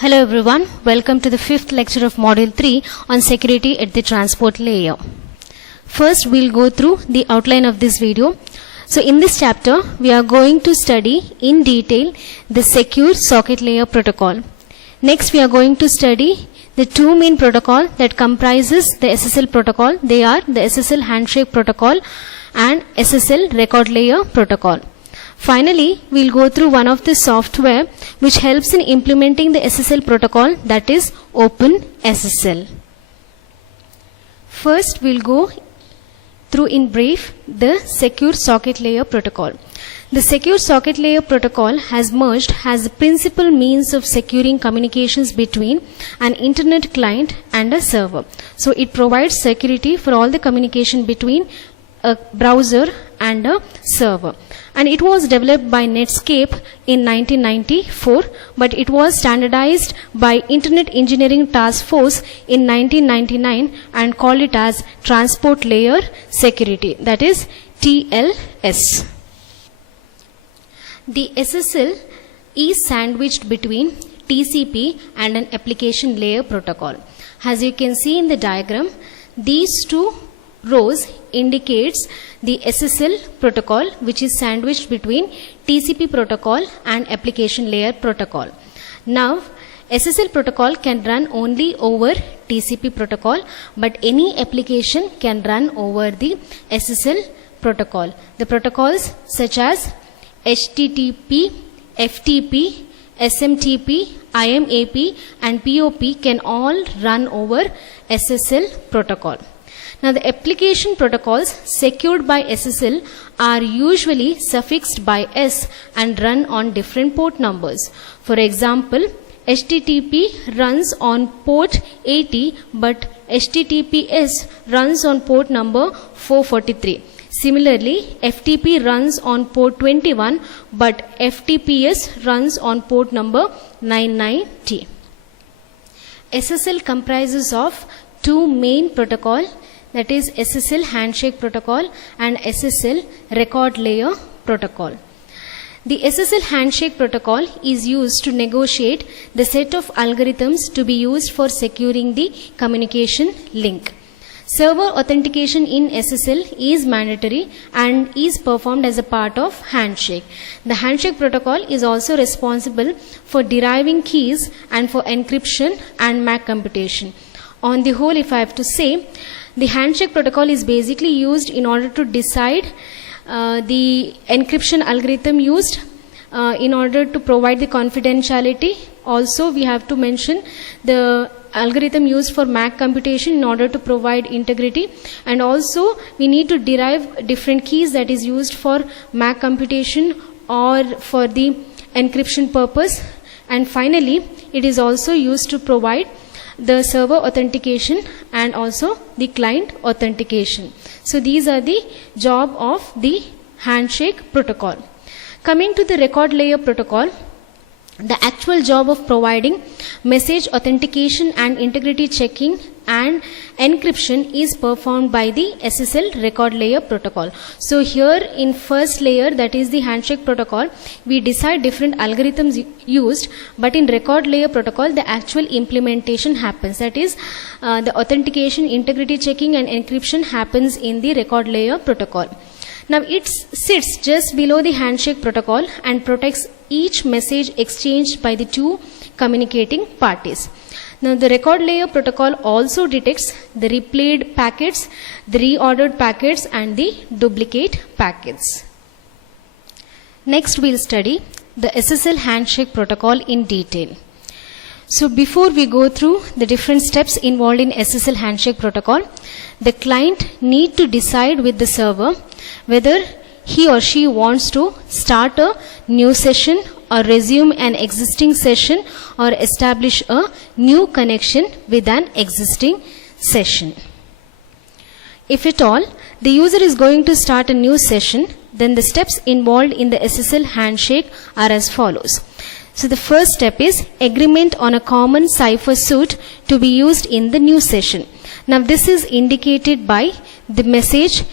Hello everyone, welcome to the fifth lecture of Module 3 on security at the transport layer. First we'll go through the outline of this video. So in this chapter we are going to study in detail the secure socket layer protocol. Next we are going to study the two main protocol that comprises the SSL protocol. They are the SSL handshake protocol and SSL record layer protocol. Finally, we'll go through one of the software which helps in implementing the SSL protocol, that is OpenSSL. First, we'll go through in brief the secure socket layer protocol. The secure socket layer protocol has merged as the principal means of securing communications between an internet client and a server. So it provides security for all the communication between a browser and a server. And it was developed by Netscape in 1994, but it was standardized by Internet Engineering Task Force in 1999 and called it as Transport Layer Security, that is TLS. The SSL is sandwiched between TCP and an application layer protocol. As you can see in the diagram, these two rows indicates the SSL protocol, which is sandwiched between TCP protocol and application layer protocol. Now SSL protocol can run only over TCP protocol, but any application can run over the SSL protocol. The protocols such as HTTP, FTP, SMTP, IMAP and POP can all run over SSL protocol. Now the application protocols secured by SSL are usually suffixed by S and run on different port numbers. For example, HTTP runs on port 80 but HTTPS runs on port number 443. Similarly, FTP runs on port 21 but FTPS runs on port number 990. SSL comprises of two main protocols, that is SSL handshake protocol and SSL record layer protocol. The SSL handshake protocol is used to negotiate the set of algorithms to be used for securing the communication link. Server authentication in SSL is mandatory and is performed as a part of handshake. The handshake protocol is also responsible for deriving keys and for encryption and MAC computation. On the whole, if I have to say, the handshake protocol is basically used in order to decide the encryption algorithm used in order to provide the confidentiality. Also, we have to mention the algorithm used for MAC computation in order to provide integrity. And also, we need to derive different keys that is used for MAC computation or for the encryption purpose. And finally, it is also used to provide the server authentication and also the client authentication. So these are the job of the handshake protocol. Coming to the record layer protocol, the actual job of providing message authentication and integrity checking and encryption is performed by the SSL record layer protocol. So here in first layer, that is the handshake protocol, we decide different algorithms used, but in record layer protocol the actual implementation happens, that is the authentication, integrity checking and encryption happens in the record layer protocol. Now it sits just below the handshake protocol and protects each message exchanged by the two communicating parties. Now the record layer protocol also detects the replayed packets, the reordered packets and the duplicate packets. Next we'll study the SSL handshake protocol in detail. So before we go through the different steps involved in SSL handshake protocol, the client need to decide with the server whether he or she wants to start a new session or resume an existing session or establish a new connection with an existing session. If at all the user is going to start a new session, then the steps involved in the SSL handshake are as follows. So the first step is agreement on a common cipher suite to be used in the new session. Now this is indicated by the message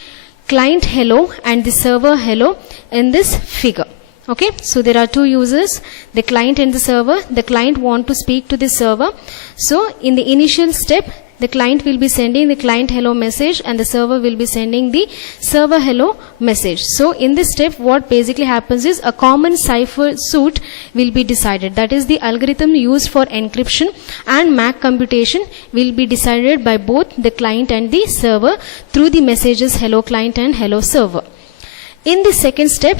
client hello and the server hello in this figure. Okay, so there are two users, the client and the server. The client want to speak to the server. So in the initial step, the client will be sending the client hello message and the server will be sending the server hello message. So in this step, what basically happens is a common cipher suit will be decided. That is, the algorithm used for encryption and MAC computation will be decided by both the client and the server through the messages hello client and hello server. In the second step,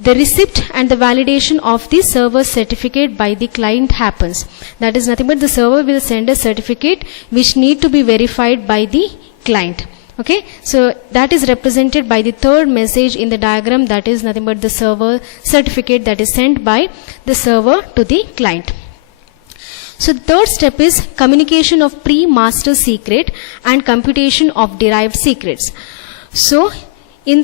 the receipt and the validation of the server certificate by the client happens. That is nothing but the server will send a certificate which need to be verified by the client. Okay, so that is represented by the third message in the diagram. That is nothing but the server certificate that is sent by the server to the client. So the third step is communication of pre-master secret and computation of derived secrets. So in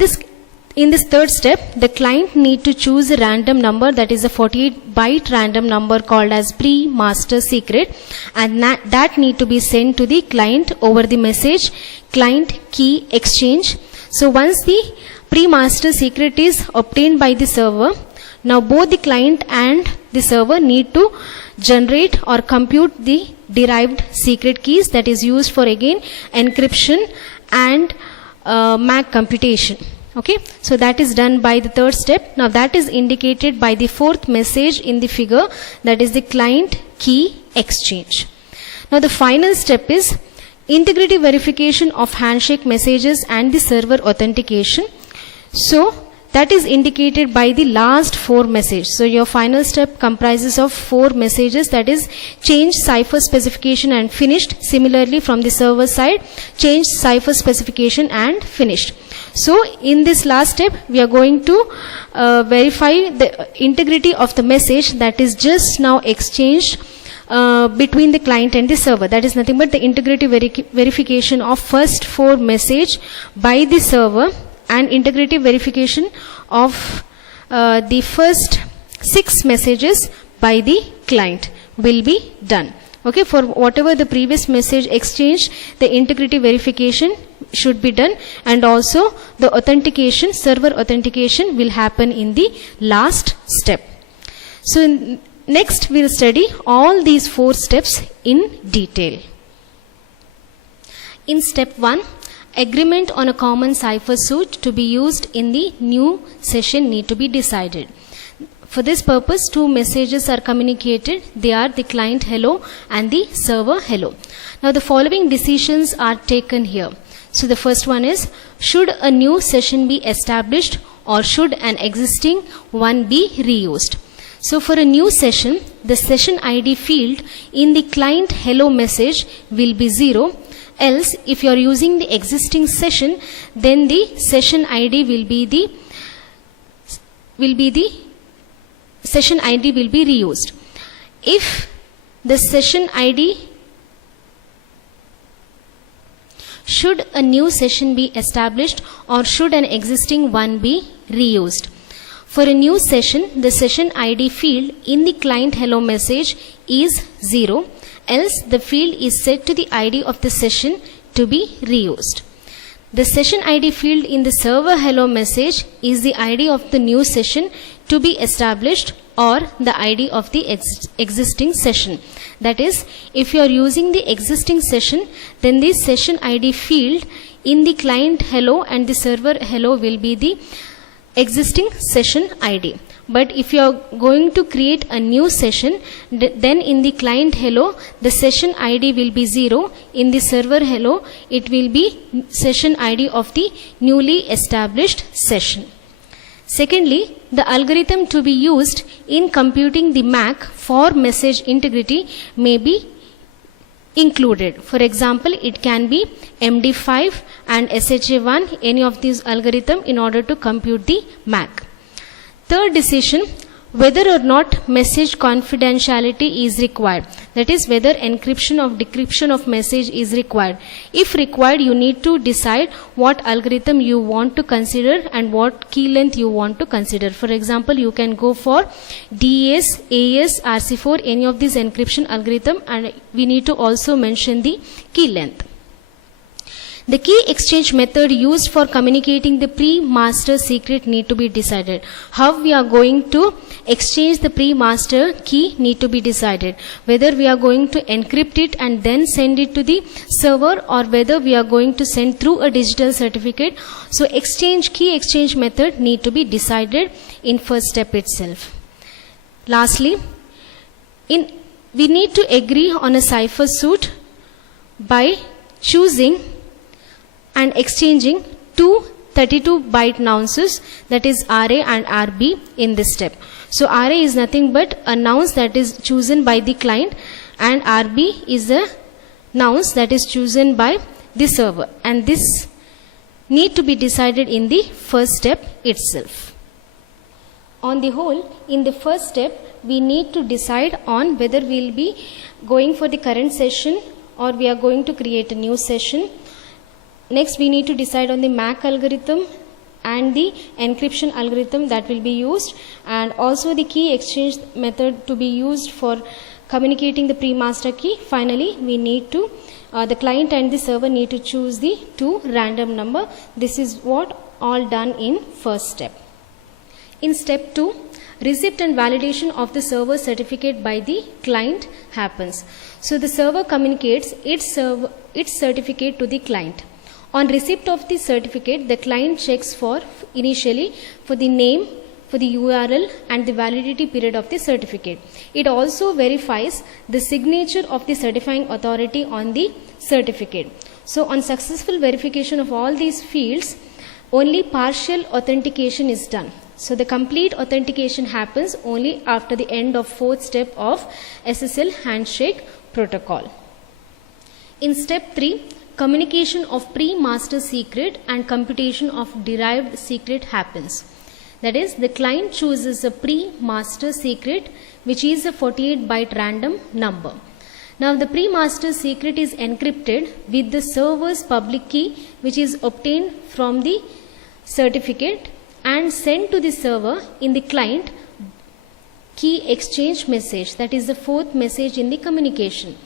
this third step, the client need to choose a random number, that is a 48-byte random number called as pre-master secret, and that need to be sent to the client over the message client key exchange. So once the pre-master secret is obtained by the server, now both the client and the server need to generate or compute the derived secret keys that is used for again encryption and MAC computation. Okay, so that is done by the third step. Now that is indicated by the fourth message in the figure, that is the client key exchange. Now the final step is integrity verification of handshake messages and the server authentication. So that is indicated by the last four messages. So your final step comprises of four messages, that is change cipher specification and finished. Similarly from the server side, change cipher specification and finished. So in this last step, we are going to verify the integrity of the message that is just now exchanged between the client and the server. That is nothing but the integrity verification of first four message by the server and integrity verification of the first 6 messages by the client will be done. Okay, for whatever the previous message exchange, the integrity verification should be done, and also the authentication, server authentication will happen in the last step. So next we will study all these 4 steps in detail. In step 1, agreement on a common cipher suit to be used in the new session need to be decided. For this purpose, 2 messages are communicated. They are the client hello and the server hello. Now the following decisions are taken here. So the first one is, should a new session be established or should an existing one be reused? So for a new session, the session ID field in the client hello message will be 0. Else, if you are using the existing session, then the session ID will be session ID will be reused. If the session ID, should a new session be established or should an existing one be reused? For a new session, the session ID field in the client hello message is 0. Else the field is set to the ID of the session to be reused. The session ID field in the server hello message is the ID of the new session to be established or the ID of the existing session. That is, if you are using the existing session, then the session ID field in the client hello and the server hello will be the existing session ID. But if you are going to create a new session, then in the client hello, the session ID will be 0. In the server hello, it will be session ID of the newly established session. Secondly, the algorithm to be used in computing the MAC for message integrity may be included. For example, it can be MD5 and SHA1, any of these algorithms in order to compute the MAC. Third decision, whether or not message confidentiality is required. That is, whether encryption or decryption of message is required. If required, you need to decide what algorithm you want to consider and what key length you want to consider. For example, you can go for DES, AES, RC4, any of these encryption algorithm, and we need to also mention the key length. The key exchange method used for communicating the pre-master secret need to be decided. How we are going to exchange the pre-master key need to be decided. Whether we are going to encrypt it and then send it to the server, or whether we are going to send through a digital certificate. So key exchange method need to be decided in first step itself. Lastly, we need to agree on a cipher suit by choosing and exchanging two 32-byte nonces, that is RA and RB in this step. So RA is nothing but a nonce that is chosen by the client, and RB is a nonce that is chosen by the server, and this need to be decided in the first step itself. On the whole, in the first step, we need to decide on whether we will be going for the current session or we are going to create a new session. Next, we need to decide on the MAC algorithm and the encryption algorithm that will be used, and also the key exchange method to be used for communicating the pre-master key. Finally, we need to, the client and the server need to choose the two random number. This is what all done in first step. In step 2, receipt and validation of the server certificate by the client happens. So the server communicates its certificate to the client. On receipt of the certificate, the client checks initially for the name, for the URL and the validity period of the certificate. It also verifies the signature of the certifying authority on the certificate. So on successful verification of all these fields, only partial authentication is done. So the complete authentication happens only after the end of fourth step of SSL handshake protocol. In step 3, communication of pre-master secret and computation of derived secret happens. That is, the client chooses a pre-master secret, which is a 48-byte random number. Now the pre-master secret is encrypted with the server's public key, which is obtained from the certificate and sent to the server in the client key exchange message. That is the fourth message in the communication.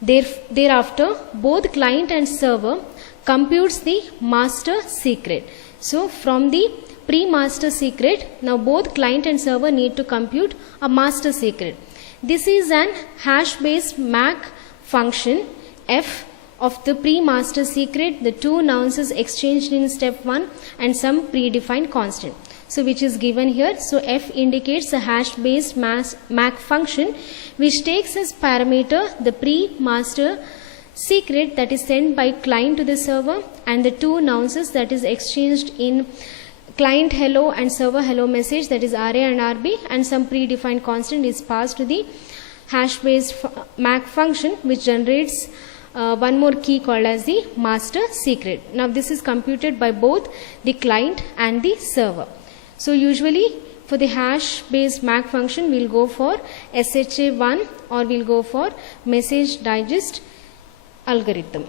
Thereafter, both client and server computes the master secret. So from the pre-master secret, now both client and server need to compute a master secret. This is an hash-based MAC function f of the pre-master secret, the two nonces exchanged in step 1 and some predefined constant. So which is given here. So f indicates a hash-based MAC function which takes as parameter the pre-master secret that is sent by client to the server and the two nonces that is exchanged in client hello and server hello message, that is RA and RB, and some predefined constant is passed to the hash-based MAC function which generates one more key called as the master secret. Now this is computed by both the client and the server. So usually for the hash-based MAC function, we'll go for SHA-1 or we'll go for message digest algorithm.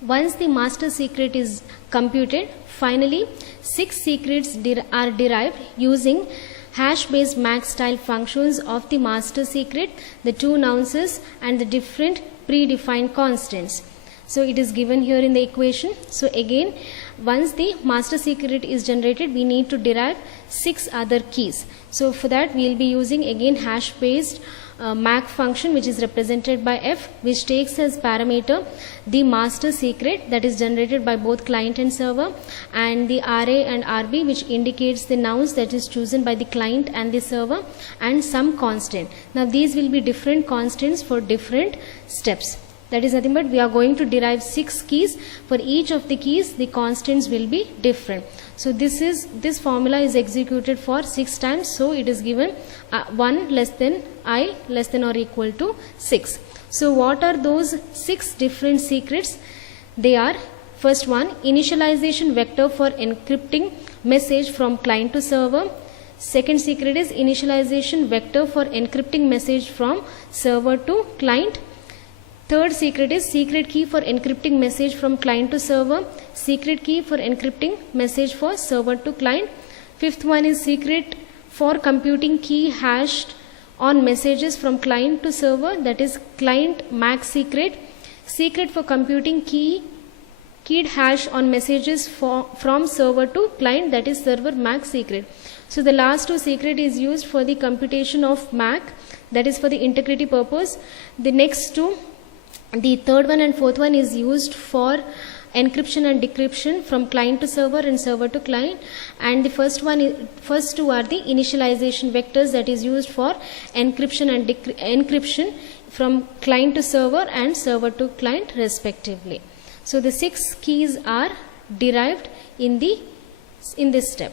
Once the master secret is computed, finally 6 secrets are derived using hash-based MAC style functions of the master secret, the two nonces and the different predefined constants. So it is given here in the equation. So again, once the master secret is generated, we need to derive 6 other keys. So for that, we will be using again hash-based MAC function, which is represented by f, which takes as parameter the master secret that is generated by both client and server, and the RA and RB, which indicates the nonce that is chosen by the client and the server, and some constant. Now these will be different constants for different steps. That is nothing but we are going to derive 6 keys. For each of the keys, the constants will be different. So this formula is executed for 6 times. So it is given 1 less than I less than or equal to 6. So what are those 6 different secrets? They are, first one, initialization vector for encrypting message from client to server. Second secret is initialization vector for encrypting message from server to client. Third secret is secret key for encrypting message from client to server, secret key for encrypting message for server to client. Fifth one is secret for computing key hashed on messages from client to server, that is client MAC secret. Secret for computing key keyed hash on messages from server to client, that is server MAC secret. So the last two secret is used for the computation of MAC, that is for the integrity purpose. The next two, the third one and fourth one, is used for encryption and decryption from client to server and server to client, and the first two are the initialization vectors, that is used for encryption and encryption from client to server and server to client respectively. So the 6 keys are derived in this step.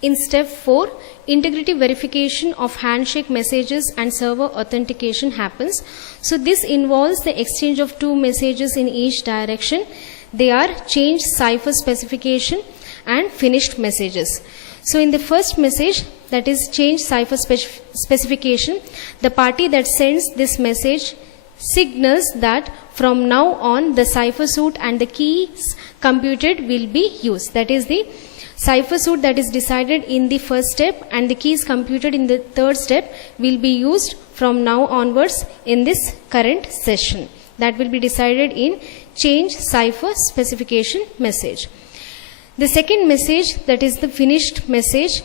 In step 4, integrity verification of handshake messages and server authentication happens. So this involves the exchange of 2 messages in each direction. They are change cipher specification and finished messages. So in the first message, that is change cipher specification, the party that sends this message signals that from now on the cipher suit and the keys computed will be used. That is the cipher suit that is decided in the first step and the keys computed in the third step will be used from now onwards in this current session. That will be decided in change cipher specification message. The second message, that is the finished message,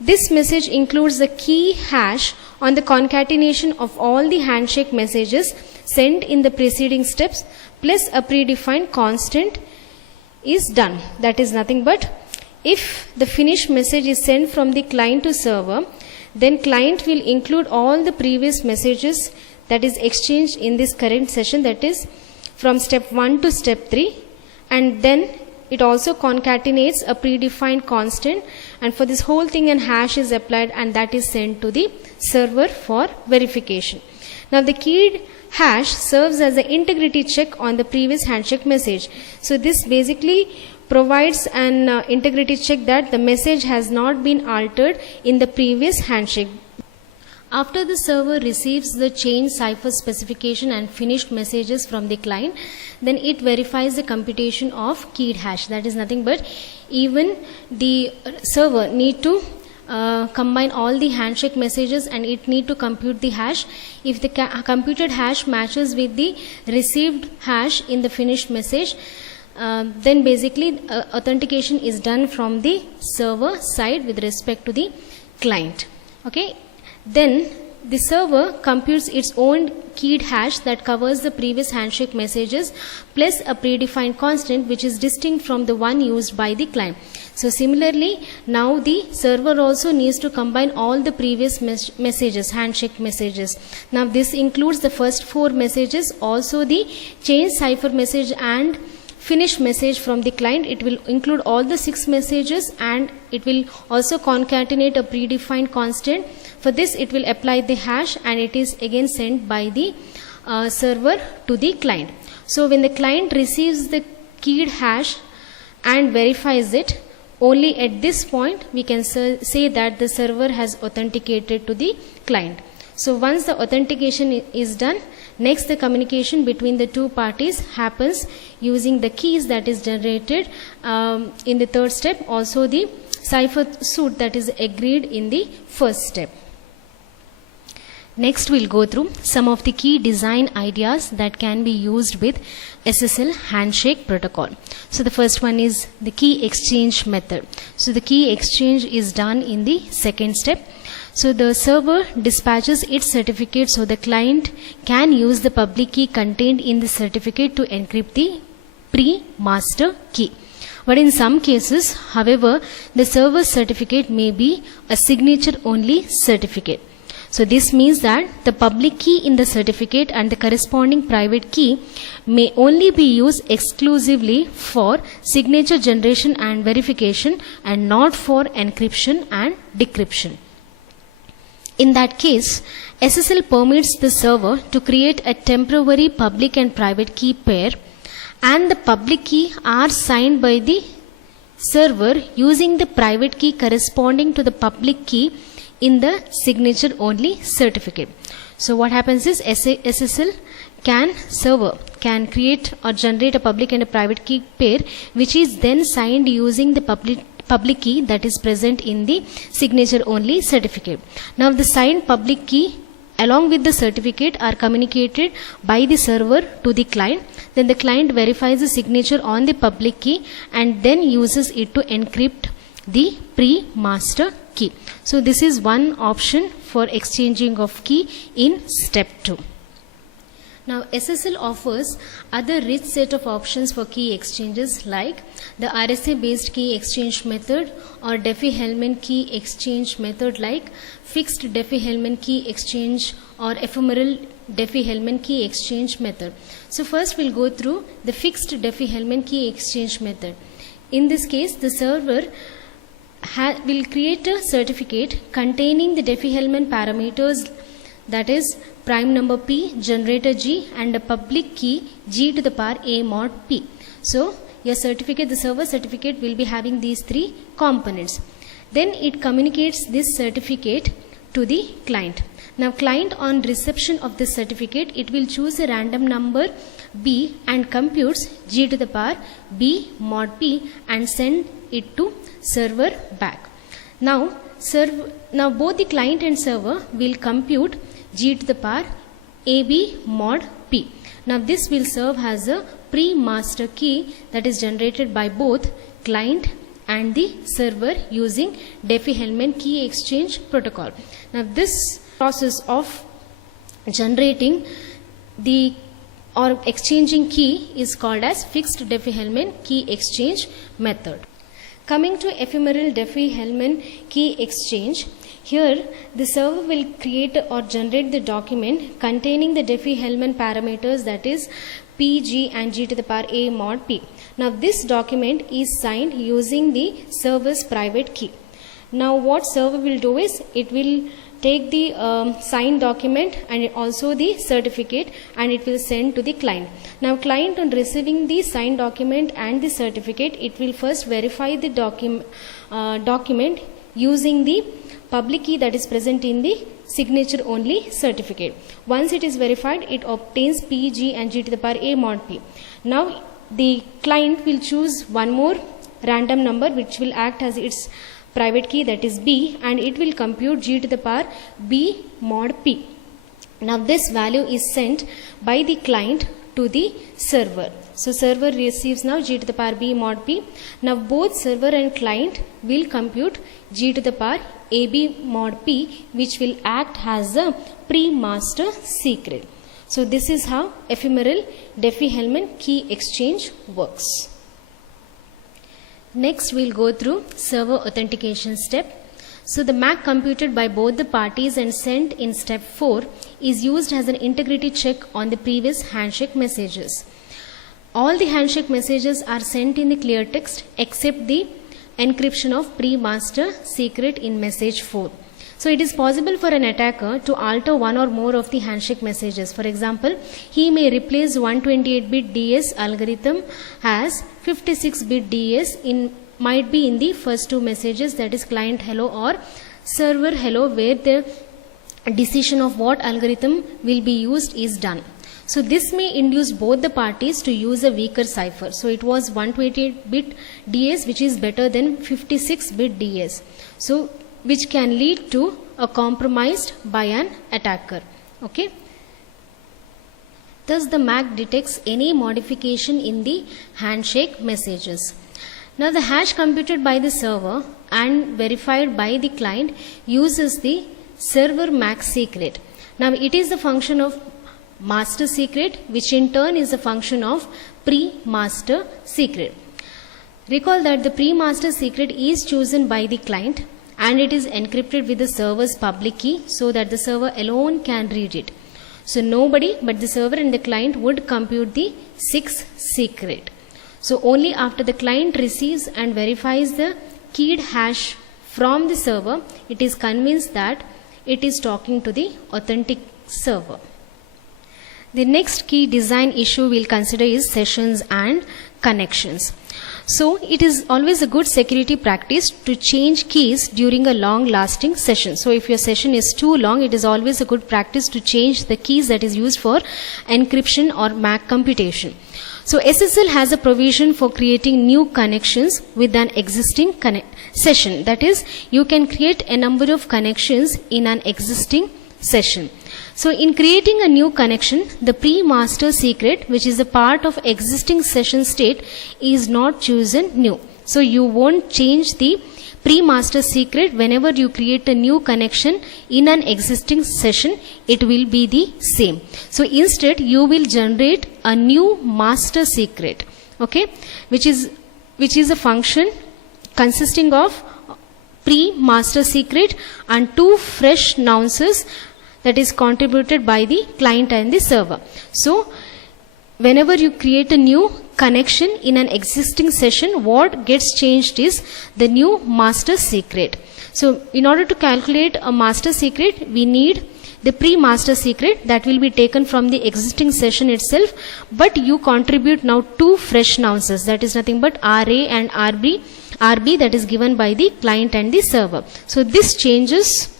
this message includes the key hash on the concatenation of all the handshake messages sent in the preceding steps plus a predefined constant is done. That is nothing but if the finished message is sent from the client to server, then client will include all the previous messages that is exchanged in this current session, that is from step 1 to step 3, and then it also concatenates a predefined constant, and for this whole thing an hash is applied and that is sent to the server for verification. Now the keyed hash serves as an integrity check on the previous handshake message. So this basically provides an integrity check that the message has not been altered in the previous handshake. After the server receives the change cipher specification and finished messages from the client, then it verifies the computation of keyed hash. That is nothing but even the server need to combine all the handshake messages and it need to compute the hash. If the computed hash matches with the received hash in the finished message, then basically authentication is done from the server side with respect to the client. Okay. Then the server computes its own keyed hash that covers the previous handshake messages plus a predefined constant which is distinct from the one used by the client. So similarly, now the server also needs to combine all the previous messages, handshake messages. Now this includes the first 4 messages, also the change cipher message and finished message from the client. It will include all the 6 messages and it will also concatenate a predefined constant. For this it will apply the hash and it is again sent by the server to the client. So when the client receives the keyed hash and verifies it, only at this point we can say that the server has authenticated to the client. So once the authentication is done, next the communication between the 2 parties happens using the keys that is generated in the third step, also the cipher suit that is agreed in the first step. Next we'll go through some of the key design ideas that can be used with SSL handshake protocol. So the first one is the key exchange method. So the key exchange is done in the second step. So the server dispatches its certificate so the client can use the public key contained in the certificate to encrypt the pre-master key. But in some cases, however, the server's certificate may be a signature-only certificate. So this means that the public key in the certificate and the corresponding private key may only be used exclusively for signature generation and verification and not for encryption and decryption. In that case, SSL permits the server to create a temporary public and private key pair, and the public key are signed by the server using the private key corresponding to the public key in the signature only certificate. So what happens is SSL server can create or generate a public and a private key pair which is then signed using the public key that is present in the signature only certificate. Now the signed public key along with the certificate are communicated by the server to the client. Then the client verifies the signature on the public key and then uses it to encrypt the pre-master key. So this is one option for exchanging of key in step 2. Now SSL offers other rich set of options for key exchanges like the RSA based key exchange method or Diffie-Hellman key exchange method like fixed Diffie-Hellman key exchange or ephemeral Diffie-Hellman key exchange method. So first we'll go through the fixed Diffie-Hellman key exchange method. In this case, the server will create a certificate containing the Diffie-Hellman parameters, that is prime number P, generator G and a public key G to the power A mod P. So your certificate, the server certificate will be having these three components. Then it communicates this certificate to the client. Now client on reception of this certificate, it will choose a random number B and computes G to the power B mod P and send it to server back. Now both the client and server will compute G to the power AB mod P. Now this will serve as a pre-master key that is generated by both client and the server using Diffie-Hellman key exchange protocol. Now this process of generating the or exchanging key is called as fixed Diffie-Hellman key exchange method. Coming to ephemeral Diffie-Hellman key exchange, here the server will create or generate the document containing the Diffie-Hellman parameters, that is P, G and G to the power A mod P. Now this document is signed using the server's private key. Now what server will do is it will take the signed document and also the certificate and it will send to the client. Now client on receiving the signed document and the certificate, it will first verify the document using the public key that is present in the signature only certificate. Once it is verified, it obtains P, G and G to the power A mod P. Now the client will choose one more random number which will act as its private key, that is B, and it will compute G to the power B mod P. Now this value is sent by the client to the server. So server receives now G to the power B mod P. Now both server and client will compute G to the power AB mod P, which will act as a pre-master secret. So this is how ephemeral Diffie-Hellman key exchange works. Next we'll go through server authentication step. So the MAC computed by both the parties and sent in step 4 is used as an integrity check on the previous handshake messages. All the handshake messages are sent in the clear text except the encryption of pre-master secret in message 4. So it is possible for an attacker to alter one or more of the handshake messages. For example, he may replace 128-bit DS algorithm as 56-bit DS might be in the first two messages, that is client hello or server hello, where the decision of what algorithm will be used is done. So this may induce both the parties to use a weaker cipher. So it was 128-bit DS which is better than 56-bit DS. So which can lead to a compromise by an attacker. Okay. Thus the MAC detects any modification in the handshake messages. Now the hash computed by the server and verified by the client uses the server MAC secret. Now it is the function of master secret, which in turn is a function of pre-master secret. Recall that the pre-master secret is chosen by the client and it is encrypted with the server's public key so that the server alone can read it. So nobody but the server and the client would compute the 6th secret. So only after the client receives and verifies the keyed hash from the server, it is convinced that it is talking to the authentic server. The next key design issue we'll consider is sessions and connections. So it is always a good security practice to change keys during a long lasting session. So if your session is too long, it is always a good practice to change the keys that is used for encryption or MAC computation. So SSL has a provision for creating new connections with an existing session. That is, you can create a number of connections in an existing session. So in creating a new connection, the pre-master secret, which is a part of existing session state, is not chosen new. So you won't change the pre-master secret whenever you create a new connection in an existing session. It will be the same. So instead you will generate a new master secret, okay, which is a function consisting of pre-master secret and two fresh nonces that is contributed by the client and the server. So whenever you create a new connection in an existing session, what gets changed is the new master secret. So in order to calculate a master secret, we need the pre-master secret that will be taken from the existing session itself, but you contribute now two fresh nonces, that is nothing but RA and RB that is given by the client and the server. So this changes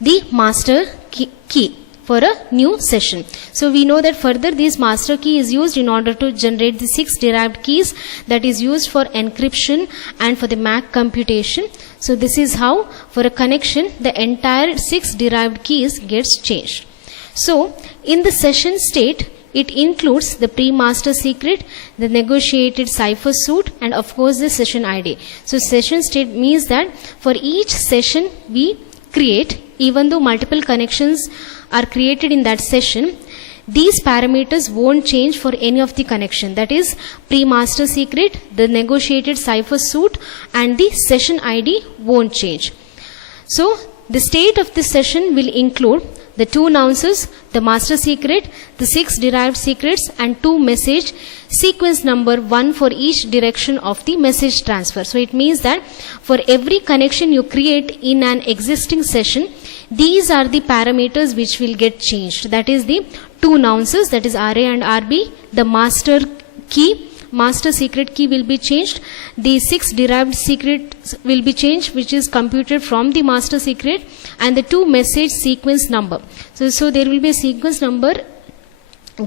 the master key for a new session. So we know that further this master key is used in order to generate the 6 derived keys that is used for encryption and for the MAC computation. So this is how for a connection the entire 6 derived keys gets changed. So in the session state, it includes the pre-master secret, the negotiated cipher suit, and of course the session ID. So session state means that for each session we create, even though multiple connections are created in that session, these parameters won't change for any of the connection. That is pre-master secret, the negotiated cipher suit, and the session ID won't change. So the state of this session will include the 2 nonces, the master secret, the 6 derived secrets, and 2 message sequence number 1 for each direction of the message transfer. So it means that for every connection you create in an existing session, these are the parameters which will get changed. That is the 2 nonces, that is RA and RB, the master key, master secret key will be changed, the 6 derived secrets will be changed, which is computed from the master secret, and the 2 message sequence number. So there will be a sequence number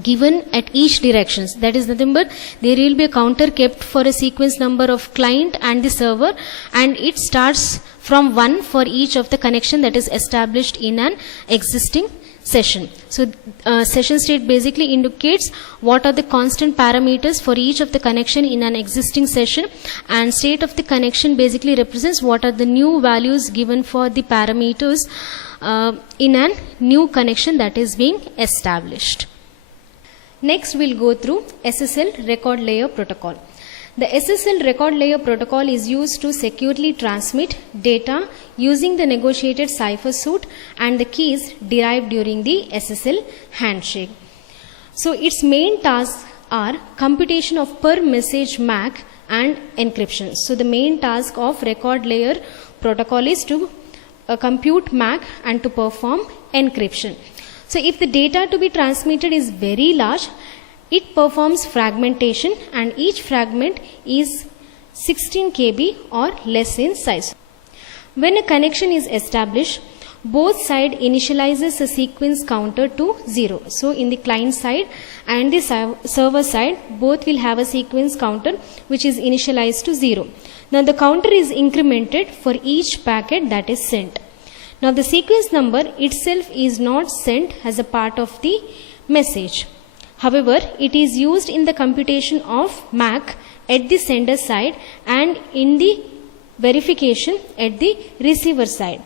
given at each directions. That is nothing but there will be a counter kept for a sequence number of client and the server, and it starts from 1 for each of the connection that is established in an existing session. So session state basically indicates what are the constant parameters for each of the connection in an existing session, and state of the connection basically represents what are the new values given for the parameters in a new connection that is being established. Next we'll go through SSL record layer protocol. The SSL record layer protocol is used to securely transmit data using the negotiated cipher suit and the keys derived during the SSL handshake. So its main tasks are computation of per message MAC and encryption. So the main task of record layer protocol is to compute MAC and to perform encryption. So if the data to be transmitted is very large, it performs fragmentation, and each fragment is 16 KB or less in size. When a connection is established, both sides initializes a sequence counter to 0. So in the client side and the server side, both will have a sequence counter which is initialized to 0. Now the counter is incremented for each packet that is sent. Now the sequence number itself is not sent as a part of the message. However, it is used in the computation of MAC at the sender side and in the verification at the receiver side.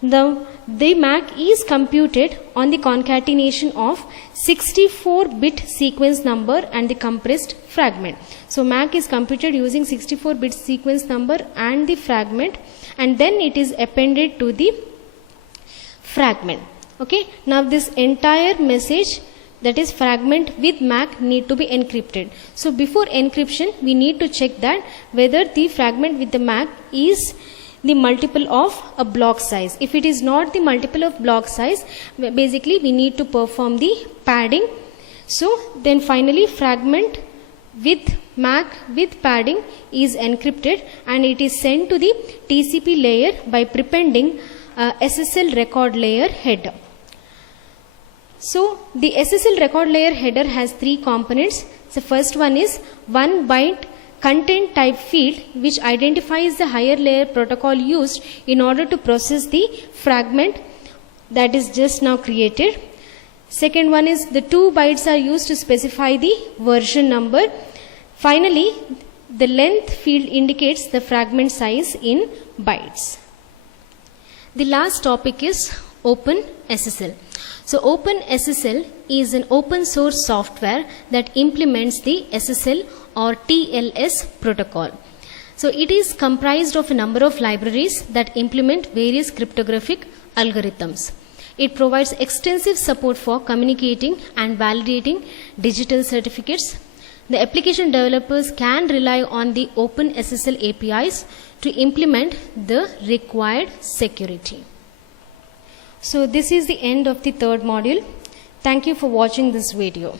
The MAC is computed on the concatenation of 64-bit sequence number and the compressed fragment. So MAC is computed using 64-bit sequence number and the fragment, and then it is appended to the fragment. Okay. Now this entire message, that is fragment with MAC, need to be encrypted. So before encryption, we need to check that whether the fragment with the MAC is the multiple of a block size. If it is not the multiple of block size, basically we need to perform the padding. So then finally fragment with MAC with padding is encrypted and it is sent to the TCP layer by prepending SSL record layer header. So the SSL record layer header has 3 components. The first one is 1 byte content type field, which identifies the higher layer protocol used in order to process the fragment that is just now created. Second one is the 2 bytes are used to specify the version number. Finally, the length field indicates the fragment size in bytes. The last topic is OpenSSL. So OpenSSL is an open source software that implements the SSL or TLS protocol. So it is comprised of a number of libraries that implement various cryptographic algorithms. It provides extensive support for communicating and validating digital certificates. The application developers can rely on the OpenSSL APIs to implement the required security. So this is the end of the third module. Thank you for watching this video.